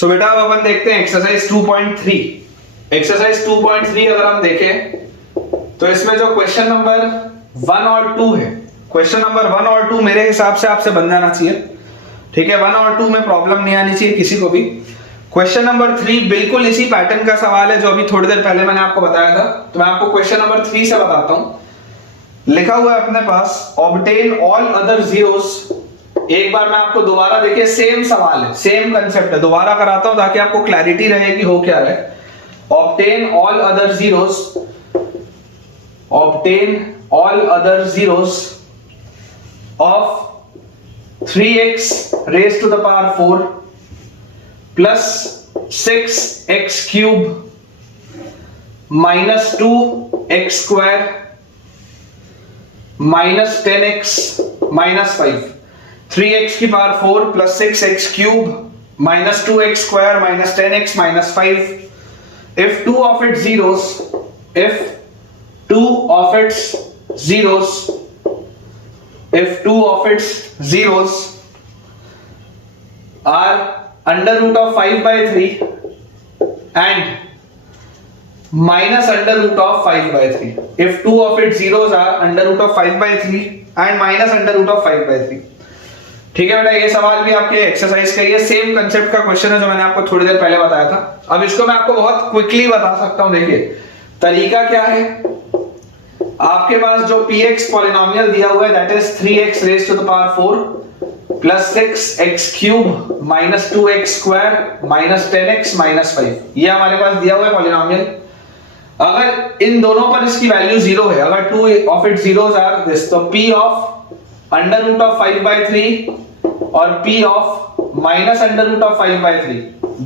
सो बेटा अब अपन देखते हैं एक्सरसाइज 2.3। एक्सरसाइज 2.3 अगर हम देखें तो इसमें जो क्वेश्चन नंबर 1 और 2 है, क्वेश्चन नंबर 1 और 2 मेरे हिसाब से आपसे बन जाना चाहिए। ठीक है, 1 और 2 में प्रॉब्लम नहीं आनी चाहिए किसी को भी। क्वेश्चन नंबर 3 बिल्कुल इसी पैटर्न का सवाल है जो अभी थोड़ी देर पहले मैंने आपको बताया था। तो मैं आपको क्वेश्चन नंबर 3 से बताता हूं। लिखा हुआ है अपने पास ऑब्टेन ऑल अदर जीरोस। एक बार मैं आपको दोबारा देखिए, सेम सवाल है, सेम कंसेप्ट है, दोबारा कराता हूं ताकि आपको क्लैरिटी रहे कि हो क्या है। Obtain all other zeros, obtain all other zeros of 3x raised to the power 4 plus 6x cube minus 2x square minus 10x minus 5। 3x की power 4 plus 6x cube minus 2x square minus 10x minus 5 if two of its zeros, if two of its zeros, if two of its zeros are under root of 5 by 3 and minus under root of 5 by 3, if two of its zeros are under root of 5 by 3 and minus under root of 5 by 3। ठीक है बेटा, ये सवाल भी आपके exercise का ही है, same concept का क्वेश्चन है जो मैंने आपको थोड़ी देर पहले बताया था। अब इसको मैं आपको बहुत क्विकली बता सकता हूं। देखिए तरीका क्या है, आपके पास जो px पॉलिनोमियल दिया हुआ है that is 3x raised to the power 4 plus 6x cube minus 2x square minus 10x minus 5, ये हमारे पास दिया हुआ है पॉलिनोमियल। अगर इन दोनों पर इसकी वैल्यू जीरो है, अगर two of it zeros are this, तो p of under root of 5 by 3 और p of minus under root of 5 by 3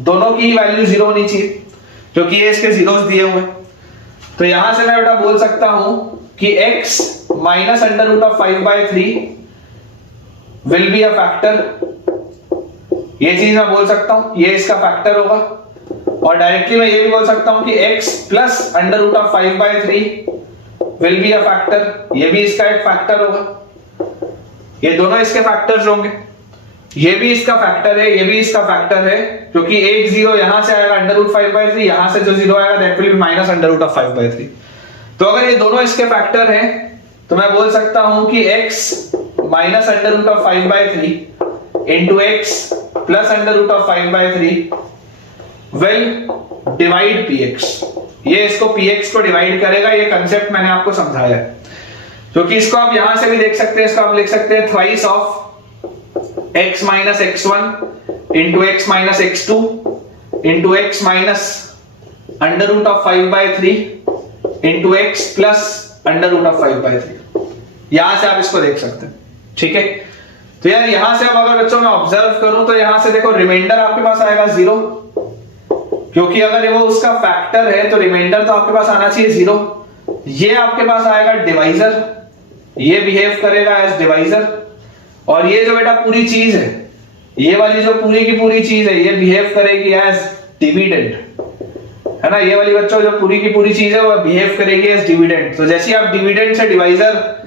दोनों की वैल्यू जीरो होनी चाहिए क्योंकि ये इसके जीरोस दिए हुए हैं। तो यहां से मैं बेटा बोल सकता हूं कि x minus under root of 5 by 3 will be a factor. ये चीज मैं बोल सकता हूं, ये इसका फैक्टर होगा। और डायरेक्टली मैं ये भी बोल सकता हूं कि x plus under root of 5 by 3 will be a factor, ये भी इसका एक फैक्टर होगा। ये दोनों इसके फैक्टर्स होंगे, ये भी इसका फैक्टर है, ये भी इसका फैक्टर है, क्योंकि एक जीरो यहां से आएगा अंडर रूट 5 by 3, यहां से जो जीरो आएगा that will be minus under root of 5 by 3। तो अगर ये दोनों इसके फैक्टर हैं तो मैं बोल सकता हूं कि x minus under root of 5 by 3 into x plus under root of 5 by 3 will divide px। ये इसको px को डिवाइड करेगा, ये कंसेप्ट मैंने आपको समझाया है। क्योंकि इसको आप यहां से भी देख सकते हैं, इसको आप लिख सकते हैं thrice of x minus x1 into x minus x2 into x minus under root of 5 by 3 into x plus under root of 5 by 3। यहां से आप इसको देख सकते हैं। ठीक है, तो यार यहां से अब अगर बच्चों मैं ऑब्जर्व करूं तो यहां से देखो रिमाइंडर आपके पास आएगा जीरो, क्योंकि अगर वो उसका फैक्टर है तो रिमाइंडर तो आपके पास आना चाहिए जीरो। ये आपके पास आएगा डिवाइजर, ये बिहेव करेगा एज डिवाइजर। और ये जो बेटा पूरी चीज है, ये वाली जो पूरी की पूरी चीज है, ये बिहेव करेगी एज डिविडेंड, है ना। ये वाली बच्चों जो पूरी की पूरी चीज है वो बिहेव करेगी एज डिविडेंड। तो जैसे आप डिविडेंड से डिवाइजर,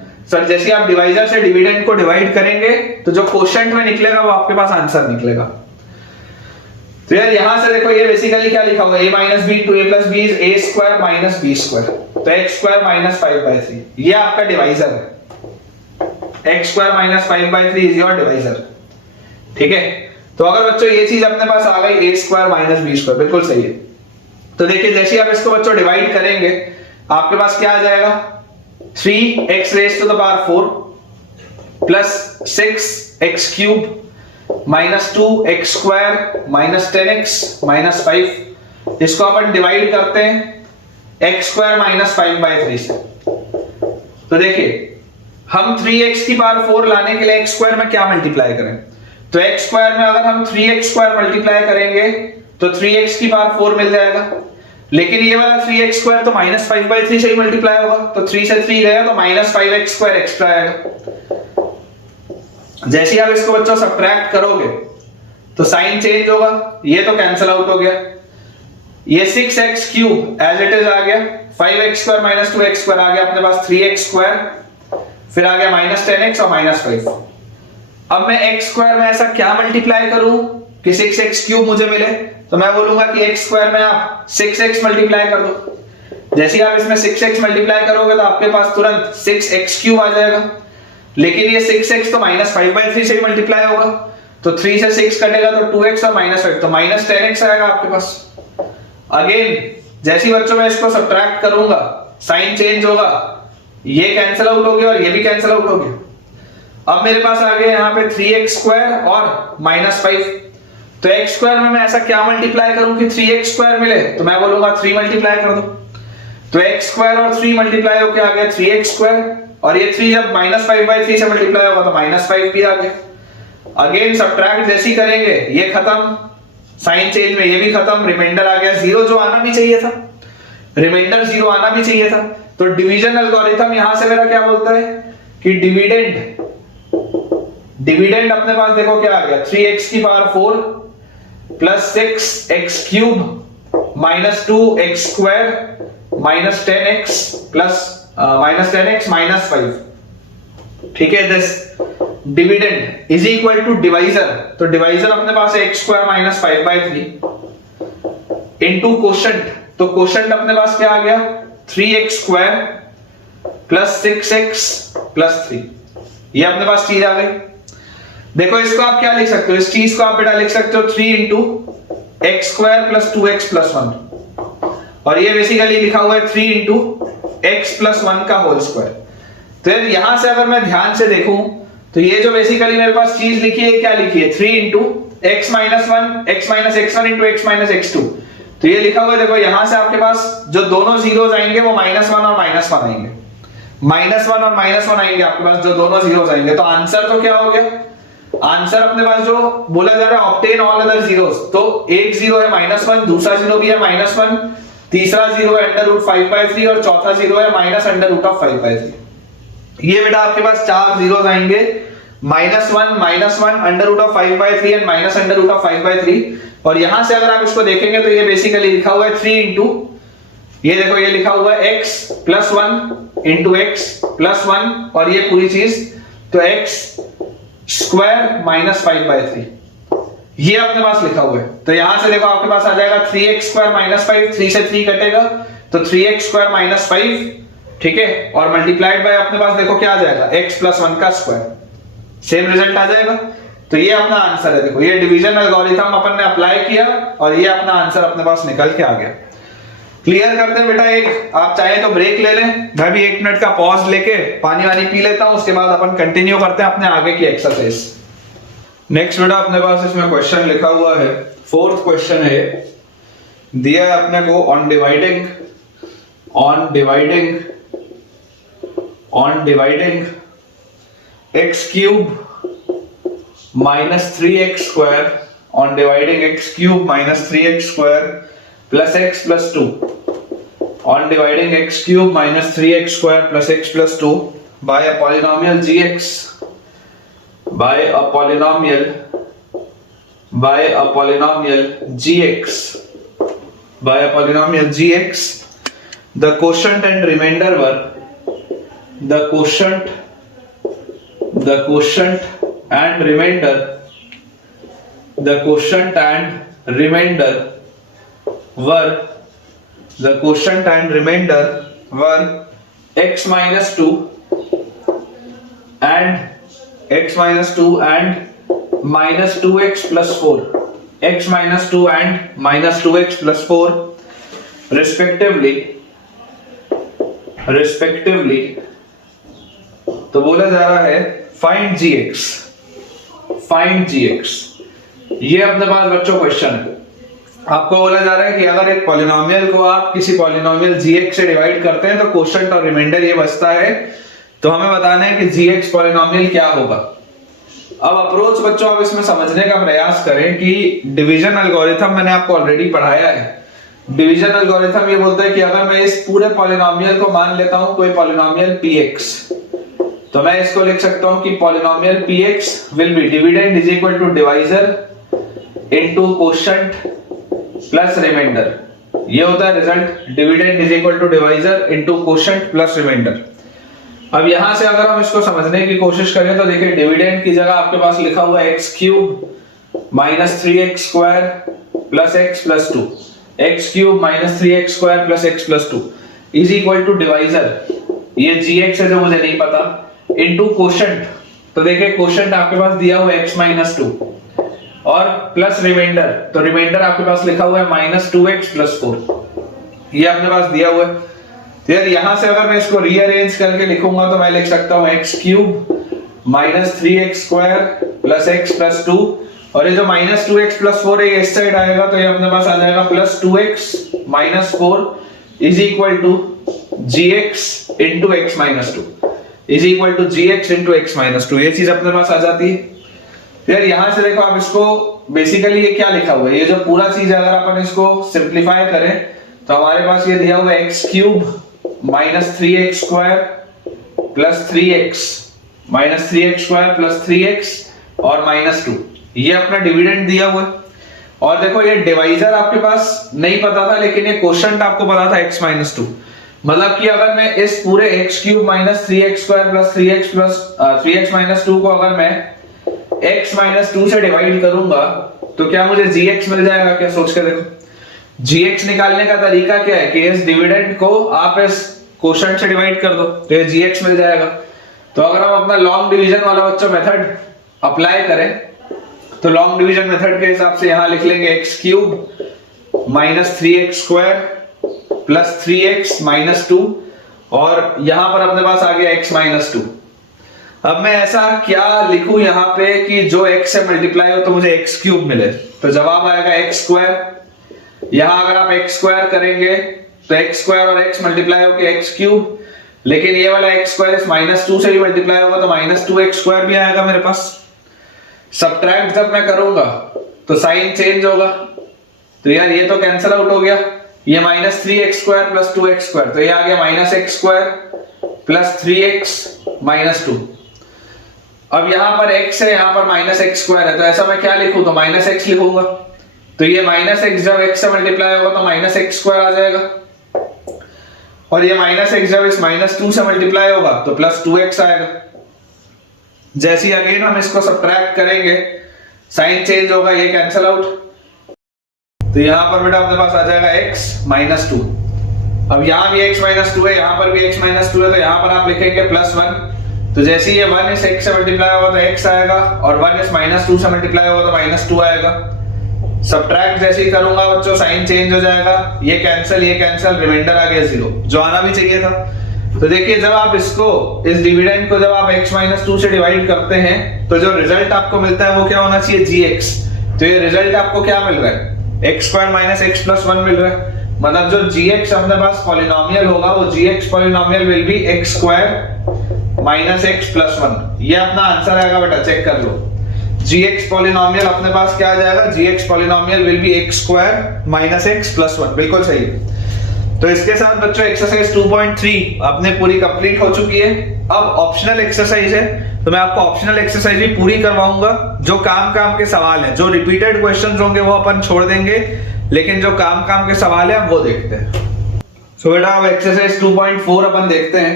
जैसे आप डिवाइजर से डिविडेंड को डिवाइड करेंगे तो जो क्वोशिएंट में निकलेगा वो आपके पास आंसर निकलेगा। तो यार यहां से देखो ये बेसिकली क्या लिखा होगा, a minus b to a plus b is a square minus b square, तो x स्क्वायर माइनस 5 by 3 ये आपका डिवाइजर है। x square minus 5 by 3 is your divisor. ठीक है, तो अगर बच्चों ये चीज अपने पास आ गई a square minus b square, बिल्कुल सही है। तो देखिए जैसे आप इसको बच्चों डिवाइड करेंगे आपके पास क्या आ जाएगा, 3x raised to the power 4 plus 6x cube minus 2x square minus 10x minus 5, इसको अपन डिवाइड करते हैं x स्क्वायर माइनस 5 by 3 से। तो देखिए हम 3x की पावर 4 लाने के लिए x स्क्वायर में क्या मल्टीप्लाई करें, तो x स्क्वायर में अगर हम 3x स्क्वायर मल्टीप्लाई करेंगे तो 3x की पावर 4 मिल जाएगा। लेकिन ये वाला 3x स्क्वायर तो माइनस 5 by 3 से ही मल्टीप्लाई होगा, तो 3 से 3 गया तो माइनस 5x स्क्वायर एक्स्ट्रा आएगा। जैसे ही आप इसको बच्चों सब्ट्रैक्ट करोगे तो साइन चेंज होगा, ये तो कैंसिल आउट हो गया, ये 6x cube as it is आ गया, 5x square minus 2x square आ गया अपने पास 3x स्क्वायर, फिर आ गया माइनस 10x और माइनस 5। अब मैं x स्क्वायर में ऐसा क्या मल्टीप्लाई करूं कि 6x क्यूब मुझे मिले, तो मैं बोलूंगा कि x स्क्वायर में आप 6x मल्टीप्लाई कर दो। जैसे ही आप इसमें 6x मल्टीप्लाई करोगे तो आपके पास तुरंत 6x क्यूब आ जाएगा, लेकिन ये 6x तो -5/3 से ही मल्टीप्लाई होगा, तो 3 से 6 कटेगा तो 2x और -5 तो -10x आएगा आपके पास। अगेन जैसे ही बच्चों मैं इसको सब्ट्रैक्ट करूंगा साइन चेंज होगा, ये कैंसिल आउट हो गया और ये भी कैंसिल आउट हो गया। अब मेरे पास आ गया यहाँ पे 3x स्क्वायर और -5, तो x स्क्वायर में मैं ऐसा क्या मल्टीप्लाई करूं कि 3x स्क्वायर मिले, तो मैं बोलूंगा 3 मल्टीप्लाई कर दो, तो x स्क्वायर और 3 मल्टीप्लाई होके आ गया 3x स्क्वायर, और ये 3 जब -5/3 से मल्टीप्लाई होगा तो -5 भी आ गया। अगेन सब्ट्रैक्ट जैसी करेंगे ये खत्म, साइन चेंज में ये भी खत्म, रिमाइंडर आ गया 0 जो आना भी चाहिए था, रिमाइंडर 0 आना भी चाहिए था। तो डिवीजन एल्गोरिथम यहां से मेरा क्या बोलता है कि डिविडेंड अपने पास देखो क्या आ गया 3x की power 4 plus 6x cube minus 2x square minus 10x plus -10x -5। ठीक है, this dividend is equal to divisor, तो डिवाइजर अपने पास है x square minus 5/3 into quotient, तो कोशेंट अपने पास क्या आ गया 3x square plus 6x plus 3, ये अपने पास चीज आ गई। देखो इसको आप क्या लिख सकते हो, इस चीज को आप बेटा लिख सकते हो 3 into x square plus 2x plus 1, और ये बेसिकली लिखा हुआ है 3 इंटू एक्स प्लस 1 का होल स्क्वायर। तो यहां से अगर मैं ध्यान से देखूं तो ये जो बेसिकली मेरे पास चीज लिखी है क्या लिखी है 3 into x minus 1 x minus x1 into x minus x2, तो ये लिखा हुआ है। देखो यहां से आपके पास जो दोनों जीरोस आएंगे वो -1 और -1 आएंगे, -1 और -1 आएंगे आपके पास जो दोनों जीरोस आएंगे, तो आंसर तो क्या हो गया, आंसर अपने पास जो बोला जा रहा है ऑब्टेन ऑल अदर जीरोस, तो एक जीरो है -1, दूसरा जीरो भी है -1, तीसरा जीरो है √5/3 और चौथा जीरो है -√5/3। ये बेटा आपके पास चार जीरोस आएंगे, -1 √5/3 एंड -√5/3, और यहां से अगर आप इसको देखेंगे तो ये बेसिकली लिखा हुआ है 3 इंटू, ये देखो ये लिखा हुआ है x plus 1 into x plus 1, और ये पूरी चीज तो x स्क्वायर माइनस 5/3, ये अपने पास लिखा हुआ है। तो यहां से देखो आपके पास आ जाएगा 3x स्क्वायर माइनस 5, 3 से 3 कटेगा तो 3x स्क्वायर माइनस 5, ठीक है, और मल्टीप्लाइड बाय अपने पास देखो क्या आ जाएगा x प्लस 1 का स्क्वायर, सेम रिजल्ट आ जाएगा। तो ये अपना आंसर है, देखो ये डिवीजन एल्गोरिथम अपन ने अप्लाई किया और ये अपना आंसर अपने पास निकल के आ गया। क्लियर करते हैं बेटा, एक आप चाहे तो ब्रेक ले लें, मैं भी 1 मिनट का पॉज लेके पानी वानी पी लेता हूं, उसके बाद अपन कंटिन्यू करते हैं अपने आगे की एक्सरसाइज। नेक्स्ट बेटा अपने पास इसमें क्वेश्चन लिखा हुआ है, 4th क्वेश्चन है, दिया है अपने को on dividing x cube minus 3x square on dividing x cube minus 3x square plus x plus 2 on dividing x cube minus 3x square plus x plus 2 by a polynomial gx by a polynomial gx, the quotient and remainder were x minus 2 and minus 2x plus 4, x minus 2 and minus 2x plus 4 respectively, तो बोला जा रहा है find gx, ये अपने पास बच्चों question है। आपको बोला जा रहा है कि अगर एक पॉलिनोमियल को आप किसी पॉलिनोमियल gx से डिवाइड करते हैं तो क्वोशंट और रिमाइंडर ये बचता है, तो हमें बताना है कि gx पॉलिनोमियल क्या होगा। अब अप्रोच बच्चों आप इसमें समझने का प्रयास करें कि डिवीजन एल्गोरिथम मैंने आपको ऑलरेडी पढ़ाया है। डिवीजन एल्गोरिथम ये बोलता है कि अगर मैं इस पूरे पॉलिनोमियल को मान लेता हूं कोई पॉलिनोमियल px, तो मैं इसको लिख सकता हूं कि polynomial px will be dividend is equal to divisor into quotient plus remainder, ये होता है result, dividend is equal to divisor into quotient plus remainder. अब यहां से अगर हम इसको समझने की कोशिश करें तो देखिए डिविडेंड की जगह आपके पास लिखा हुआ है x cube minus 3x² plus x plus 2, x³ minus 3x² plus x plus 2 is equal to divisor, ये gx है जो मुझे नहीं पता, इनटू कोशेंट। तो देखिए कोशेंट आपके पास दिया हुआ है x माइनस 2 और प्लस रिमाइंडर, तो रिमाइंडर आपके पास लिखा हुआ है माइनस 2x प्लस 4, ये अपने पास दिया हुआ है। तो यार यहां से अगर मैं इसको रीअरेंज करके लिखूंगा तो मैं लिख सकता हूं x³ minus 3x² plus x plus 2, और ये जो माइनस 2x प्लस 4 है ये इस साइड आएगा, तो ये अपने पास आ जाएगा plus 2x minus 4 is equal to gx into x minus 2 is equal to gx into x minus 2, ये चीज अपने पास आ जाती है। यार यहां से देखो आप इसको बेसिकली ये क्या लिखा हुआ है, ये जो पूरा चीज अगर अपन इसको सिंपलीफाई करें तो हमारे पास ये दिया हुआ है x³ minus 3x² plus 3x minus 3x² plus 3x और माइनस 2, ये अपना डिविडेंड दिया हुआ है। और देखो ये डिवाइजर आपके पास नहीं पता था, लेकिन ये कोशेंट आपको पता था x माइनस 2, मतलब कि अगर मैं इस पूरे x³ minus 3x² plus 3x minus 2 को अगर मैं x माइनस 2 से डिवाइड करूंगा तो क्या मुझे gx मिल जाएगा क्या? सोच के देखो, gx निकालने का तरीका क्या है कि इस डिविडेंड को आप इस कोशेंट से डिवाइड कर दो तो ये gx मिल जाएगा। तो अगर हम अपना लॉन्ग डिवीजन वाला बच्चों मेथड अप्लाई करें तो लॉन्ग डिवीजन मेथड के हिसाब से यहां लिख लेंगे x³ minus 3x² plus 3x minus 2, और यहां पर अपने पास आ गया x माइनस 2। अब मैं ऐसा क्या लिखूं यहाँ पे कि जो x से मल्टीप्लाई हो तो मुझे x³ मिले, तो जवाब आएगा x²। यहां अगर आप x² करेंगे तो x² और x मल्टीप्लाई होकर x³, लेकिन ये वाला x² इस माइनस 2 से भी मल्टीप्लाई होगा तो माइनस 2x² भी आएगा मेरे पास। सब्ट्रैक्ट जब मैं करूंगा तो साइन चेंज होगा, तो यार ये तो कैंसिल आउट हो गया, ये माइनस 3x² प्लस 2x², तो ये आ गया minus x² plus 3x minus 2। अब यहां पर x है, यहां पर माइनस x² है, तो ऐसा मैं क्या लिखूं, तो माइनस x लिखूंगा, तो ये माइनस x जब x से मल्टीप्लाई होगा तो माइनस x² आ जाएगा, और ये माइनस x जब इस माइनस 2 से मल्टीप्लाई होगा तो प्लस 2x आएगा। जैसे ही अगेन हम इसको सब्ट्रैक्ट करेंगे साइन चेंज होगा, ये कैंसिल आउट, तो यहां पर बेटा अपने पास आ जाएगा x माइनस 2। अब यहां भी x माइनस 2 है, यहां पर भी x माइनस 2 है, तो यहां पर आप लिखेंगे प्लस 1, तो जैसे ही ये 1 इस x से मल्टीप्लाई होगा तो x आएगा, और 1 इस माइनस 2 से मल्टीप्लाई होगा तो माइनस 2 आएगा। सब्ट्रैक्ट जैसे ही करूंगा बच्चों साइन चेंज हो जाएगा, ये कैंसिल, रिमाइंडर आ गया 0, जो आना भी चाहिए था। तो देखिए जब आप इसको इस डिविडेंड को जब आप x माइनस 2 से डिवाइड करते हैं तो जो रिजल्ट आपको मिलता है वो क्या होना चाहिए, gx। तो ये रिजल्ट आपको क्या मिल रहा है, x² माइनस x प्लस 1 मिल रहा है, मतलब जो gx अपने पास पॉलिनोमियल होगा वो gx polynomial will be x² minus x plus 1। ये अपना आंसर आएगा बेटा, चेक कर लो, gx पॉलिनोमियल अपने पास क्या आ जाएगा, gx polynomial will be x² minus x plus 1, बिल्कुल सही है। तो इसके साथ बच्चों एक्सरसाइज 2.3 अपने पूरी कंप्लीट हो चुकी है। अब ऑप्शनल एक्सरसाइज है, तो मैं आपको ऑप्शनल एक्सरसाइज भी पूरी करवाऊंगा। जो काम के सवाल हैं, जो रिपीटेड क्वेश्चंस होंगे वो अपन छोड़ देंगे, लेकिन जो काम के सवाल है वो देखते हैं। सो बेटा अब एक्सरसाइज 2.4 अपन देखते हैं।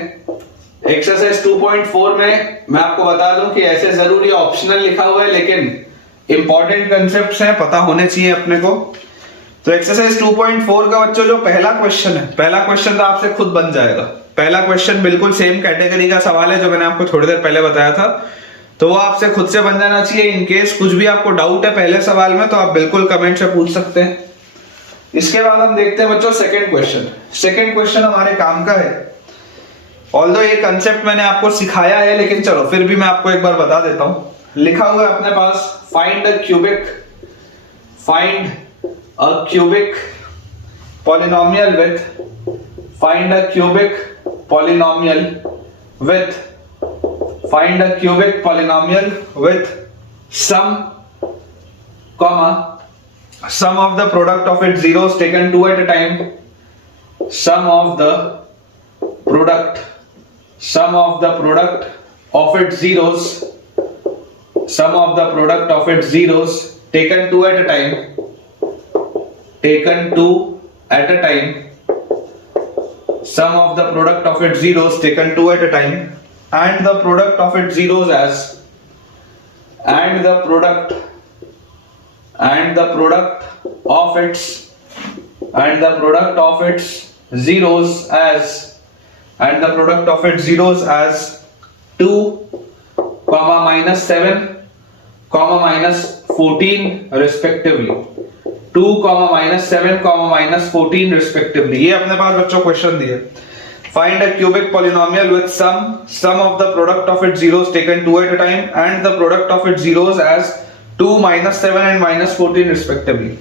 एक्सरसाइज 2.4 में मैं आपको बता दूं कि ऐसे जरूरी ऑप्शनल लिखा हुआ है, लेकिन इंपॉर्टेंट कंसेप्ट्स हैं, पता होने चाहिए अपने को। तो एक्सरसाइज 2.4 का बच्चों जो पहला क्वेश्चन है, पहला क्वेश्चन तो आपसे खुद बन जाएगा। पहला क्वेश्चन बिल्कुल सेम कैटेगरी का सवाल है जो मैंने आपको थोड़ी देर पहले बताया था, तो वो आपसे खुद से बन जाना चाहिए। इन केस कुछ भी आपको डाउट है पहले सवाल में तो आप बिल्कुल कमेंट से पूछ सकते हैं। इसके बाद हम देखते हैं बच्चों सेकंड क्वेश्चन। सेकंड क्वेश्चन हमारे काम का है, ऑल्दो ये कंसेप्ट मैंने आपको सिखाया है, लेकिन चलो फिर भी मैं आपको एक बार बता देता हूं। लिखा हुआ है अपने पास find a cubic polynomial with find a cubic polynomial with sum of the product of its zeros taken two at a time, sum of the product of its zeros taken two at a time, sum of the product of its zeros taken two at a time, and the product of its zeros as and the product of its zeros as 2, minus 7, minus 14 respectively. 2, minus 7, minus 14 respectively. ये अपने पास बच्चों question दिए. Find a cubic polynomial with sum of the product of its zeros taken 2 at a time and the product of its zeros as 2, minus 7 and minus 14 respectively.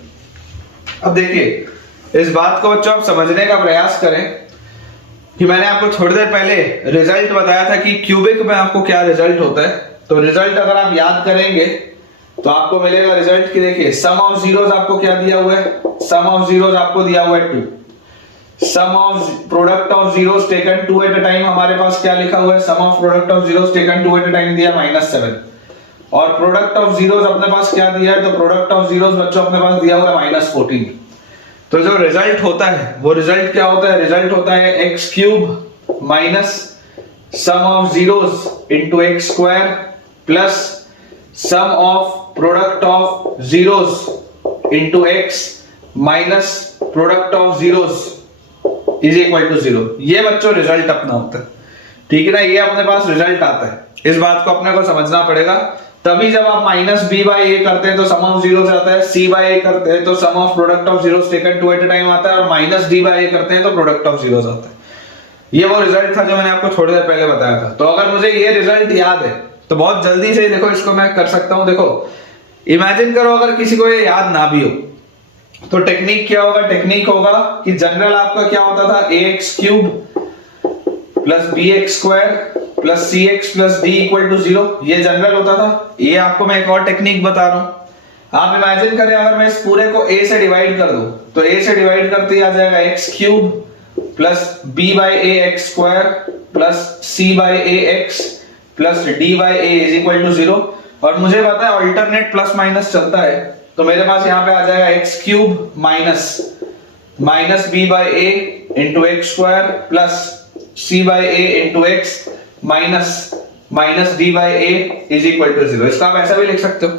अब देखिए इस बात को बच्चों आप समझने का प्रयास करें कि मैंने आपको थोड़ी देर पहले रिजल्ट बताया था कि क्यूबिक में आपको क्या रिजल्ट होता है. तो रिजल्ट अगर आप याद करेंगे तो आपको मिलेगा रिजल्ट की. देखिए सम ऑफ जीरोस आपको क्या दिया हुआ है. सम ऑफ जीरोस आपको दिया हुआ है 2. Sum of product of zeros taken 2 at a time हमारे पास क्या लिखा हुआ है. Sum of product of zeros taken 2 at a time दिया -7 और प्रोडक्ट ऑफ जीरोस अपने पास क्या दिया है. तो प्रोडक्ट ऑफ जीरोस बच्चों अपने पास दिया हुआ है -14. तो जो रिजल्ट होता है वो रिजल्ट क्या होता है. रिजल्ट होता है x³ minus sum of zeros into x² plus sum of product of zeros into x minus product of zeros is equal to 0. ये बच्चों रिजल्ट अपना होता है. ठीक है ना. ये अपने पास रिजल्ट आता है. इस बात को अपने को समझना पड़ेगा. तभी जब आप माइनस b बाई a करते हैं तो सम ऑफ जीरोस आता है. c बाई a करते हैं तो sum of product of zeros taken 2 at a time आता है और माइनस d बाई a करते हैं तो प्रोडक्ट ऑफ जीरोस आता है. ये वो रिजल्ट था जो मैंने आपको थोड़ी देर पहले बताया था. तो अगर मुझे ये रिजल्ट याद है तो बहुत जल्दी से देखो इसको मैं कर सकता हूं. देखो इमेजिन करो अगर किसी को ये याद ना भी हो तो टेक्निक क्या होगा. टेक्निक होगा कि जनरल आपका क्या होता था. ax³ plus bx² plus cx plus d equal to 0. ये जनरल होता था. ये आपको मैं एक और टेक्निक बता रहा हूं. आप इमेजिन करें अगर मैं इस पूरे को a से डिवाइड कर दूं तो a से डिवाइड करते ही आ जाएगा x³ plus b by a x² plus c by a x plus d by a is equal to 0. और मुझे पता है अल्टरनेट प्लस माइनस चलता है तो मेरे पास यहाँ पे आ जाएगा x³ minus b by a into x² plus c by a into x minus d by a is equal to 0. इसका आप ऐसा भी लिख सकते हो.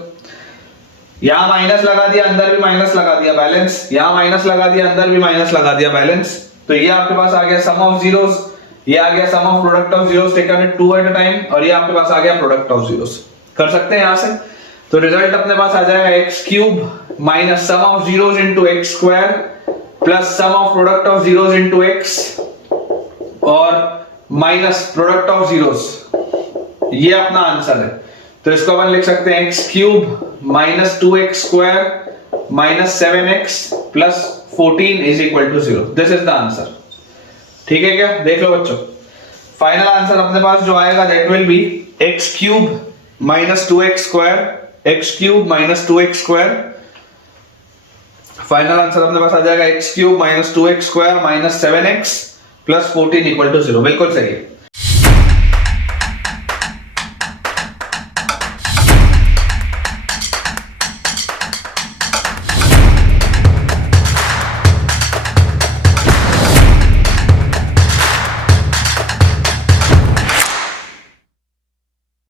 यहां माइनस लगा दिया अंदर भी माइनस लगा दिया बैलेंस. यहां माइनस लगा दिया अंदर भी माइनस लगा दिया बैलेंस. तो ये आपके पास आ गया सम ऑफ जीरोस. ये आ गया sum of product of zeros taken at 2 at a time और ये आपके पास आ गया प्रोडक्ट ऑफ जीरोस. कर सकते हैं यहां से. तो रिजल्ट अपने पास आ जाएगा x³ minus sum of zeros into x² plus sum of product of zeros into x और माइनस प्रोडक्ट ऑफ जीरोस. ये अपना आंसर है. तो इसको अपन लिख सकते हैं x³ minus 2x² minus 7x plus 14 is equal to 0. This is the answer. ठीक है क्या. देख लो बच्चों फाइनल आंसर अपने पास जो आएगा that will be x³ minus 2x². x³ minus 2x². Final answer अपने पास आ जाएगा x³ minus 2x² minus 7x plus 14 equal to 0. बिल्कुल सही है.